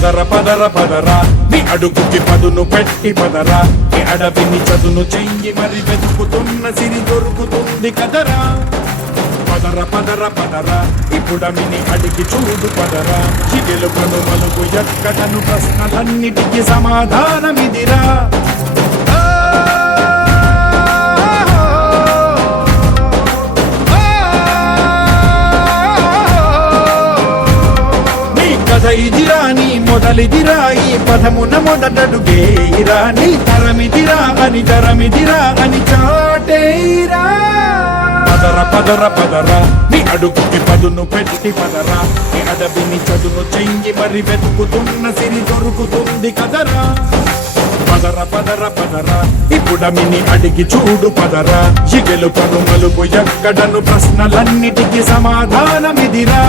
పదర పదర పదరా నీ అడుగుకి పదును పెట్టి పదరా నీ అడవిని చదును చెయ్యి మరి వెతుకుతున్న సిరి దొరుకుతుంది కదరా పదర పదర పదరా ఇప్పుడమిని అడిగి చూడు పదరా చిగెలు కనుమలుగు ఎక్కడను ప్రశ్నలన్నిటికీ సమాధానమిదిరా ఇదిరా నీ మొదలిదిరా ఈ పదమున మొదటడుగేరా నీ తరమిదిరా అని తరమిదిరా అని చాటేరా పదర పదర పదరా నీ అడుగుకి పదును పెట్టి పదరా నీ అడవిని చదును చెయ్యి మరి వెతుకుతున్న సిరి దొరుకుతుంది కదరా పదర పదర పదరా ఇప్పుడమిని అడిగి చూడు పదరా చిగెలు కనుమలుగు ఎక్కడను ప్రశ్నలన్నిటికీ సమాధానమిదిరా